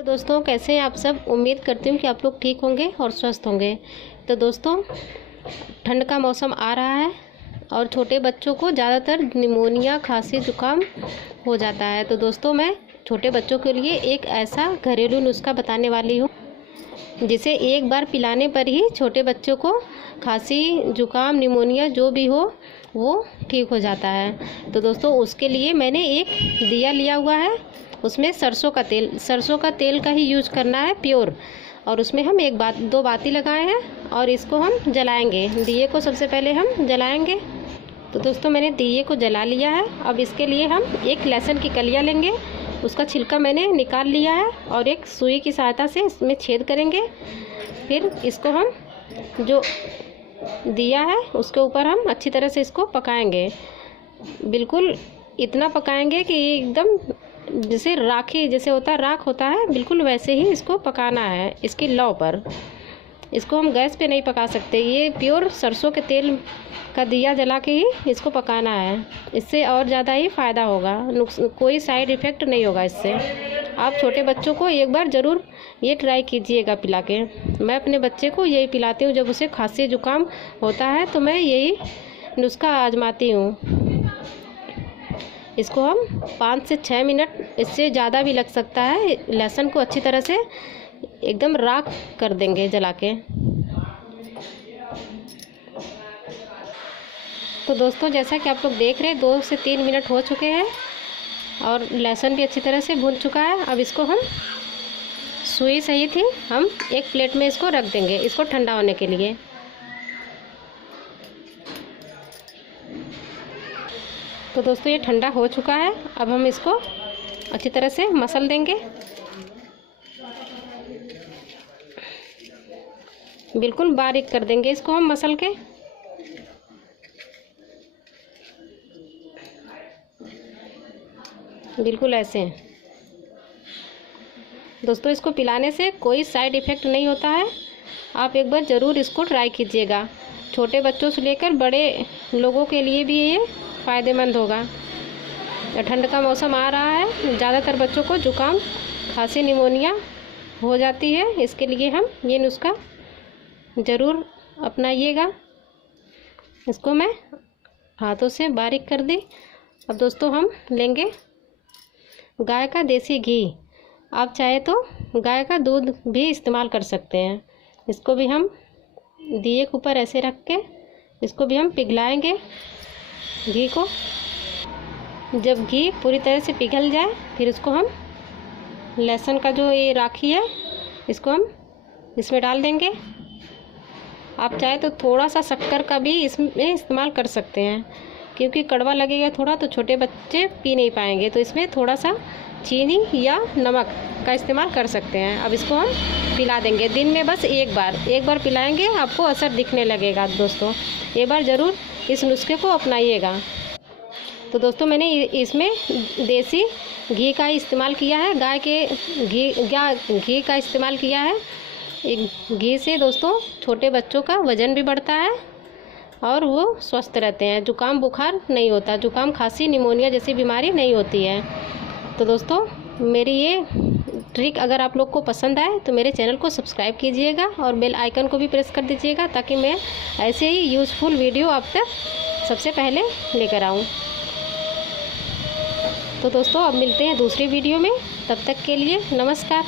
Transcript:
Hello दोस्तों, कैसे हैं आप सब। उम्मीद करती हूँ कि आप लोग ठीक होंगे और स्वस्थ होंगे। तो दोस्तों, ठंड का मौसम आ रहा है और छोटे बच्चों को ज़्यादातर निमोनिया, खांसी, जुकाम हो जाता है। तो दोस्तों, मैं छोटे बच्चों के लिए एक ऐसा घरेलू नुस्खा बताने वाली हूँ जिसे एक बार पिलाने पर ही छोटे बच्चों को खांसी, जुकाम, निमोनिया जो भी हो वो ठीक हो जाता है। तो दोस्तों, उसके लिए मैंने एक दिया लिया हुआ है। उसमें सरसों का तेल का ही यूज करना है, प्योर। और उसमें हम दो बाती लगाए हैं और इसको हम जलाएंगे। दिए को सबसे पहले हम जलाएंगे। तो दोस्तों, मैंने दिए को जला लिया है। अब इसके लिए हम एक लहसुन की कलियां लेंगे, उसका छिलका मैंने निकाल लिया है और एक सुई की सहायता से इसमें छेद करेंगे। फिर इसको हम जो दिया है उसके ऊपर हम अच्छी तरह से इसको पकाएंगे। बिल्कुल इतना पकाएंगे कि एकदम जैसे जैसे होता है, राख होता है, बिल्कुल वैसे ही इसको पकाना है इसकी लौ पर। इसको हम गैस पे नहीं पका सकते। ये प्योर सरसों के तेल का दिया जला के ही इसको पकाना है। इससे और ज़्यादा ही फ़ायदा होगा, कोई साइड इफ़ेक्ट नहीं होगा इससे। आप छोटे बच्चों को एक बार ज़रूर ये ट्राई कीजिएगा पिला के। मैं अपने बच्चे को यही पिलाती हूँ। जब उसे खांसी जुकाम होता है तो मैं यही नुस्खा आजमाती हूँ। इसको हम 5 से 6 मिनट, इससे ज़्यादा भी लग सकता है, लहसुन को अच्छी तरह से एकदम राख कर देंगे जला के। तो दोस्तों, जैसा कि आप लोग देख रहे हैं 2 से 3 मिनट हो चुके हैं और लहसुन भी अच्छी तरह से भून चुका है। अब इसको हम, सुई सही थी, हम एक प्लेट में इसको रख देंगे, इसको ठंडा होने के लिए। तो दोस्तों, ये ठंडा हो चुका है। अब हम इसको अच्छी तरह से मसल देंगे, बिल्कुल बारीक कर देंगे इसको हम मसल के। बिल्कुल ऐसे। दोस्तों, इसको पिलाने से कोई साइड इफ़ेक्ट नहीं होता है। आप एक बार ज़रूर इसको ट्राई कीजिएगा। छोटे बच्चों से लेकर बड़े लोगों के लिए भी ये फ़ायदेमंद होगा। ठंड का मौसम आ रहा है, ज़्यादातर बच्चों को जुकाम, खांसी, निमोनिया हो जाती है। इसके लिए हम ये नुस्खा ज़रूर अपनाइएगा। इसको मैं हाथों से बारीक कर दी। अब दोस्तों, हम लेंगे गाय का देसी घी। आप चाहे तो गाय का दूध भी इस्तेमाल कर सकते हैं। इसको भी हम दिए के ऊपर ऐसे रख के इसको भी हम पिघलाएंगे घी को। जब घी पूरी तरह से पिघल जाए फिर इसको हम, लहसुन का जो ये राखी है, इसको हम इसमें डाल देंगे। आप चाहे तो थोड़ा सा शक्कर का भी इसमें इस्तेमाल कर सकते हैं, क्योंकि कड़वा लगेगा थोड़ा तो छोटे बच्चे पी नहीं पाएंगे। तो इसमें थोड़ा सा चीनी या नमक का इस्तेमाल कर सकते हैं। अब इसको हम पिला देंगे दिन में बस एक बार पिलाएंगे, आपको असर दिखने लगेगा। दोस्तों, एक बार ज़रूर इस नुस्खे को अपनाइएगा। तो दोस्तों, मैंने इसमें देसी घी का इस्तेमाल किया है, गाय के घी का इस्तेमाल किया है। घी से दोस्तों छोटे बच्चों का वज़न भी बढ़ता है और वो स्वस्थ रहते हैं। जुकाम बुखार नहीं होता, जुकाम, खांसी, निमोनिया जैसी बीमारी नहीं होती है। तो दोस्तों, मेरी ये ट्रिक अगर आप लोग को पसंद आए तो मेरे चैनल को सब्सक्राइब कीजिएगा और बेल आइकन को भी प्रेस कर दीजिएगा, ताकि मैं ऐसे ही यूज़फुल वीडियो आप तक सबसे पहले लेकर आऊँ। तो दोस्तों, अब मिलते हैं दूसरी वीडियो में। तब तक के लिए नमस्कार।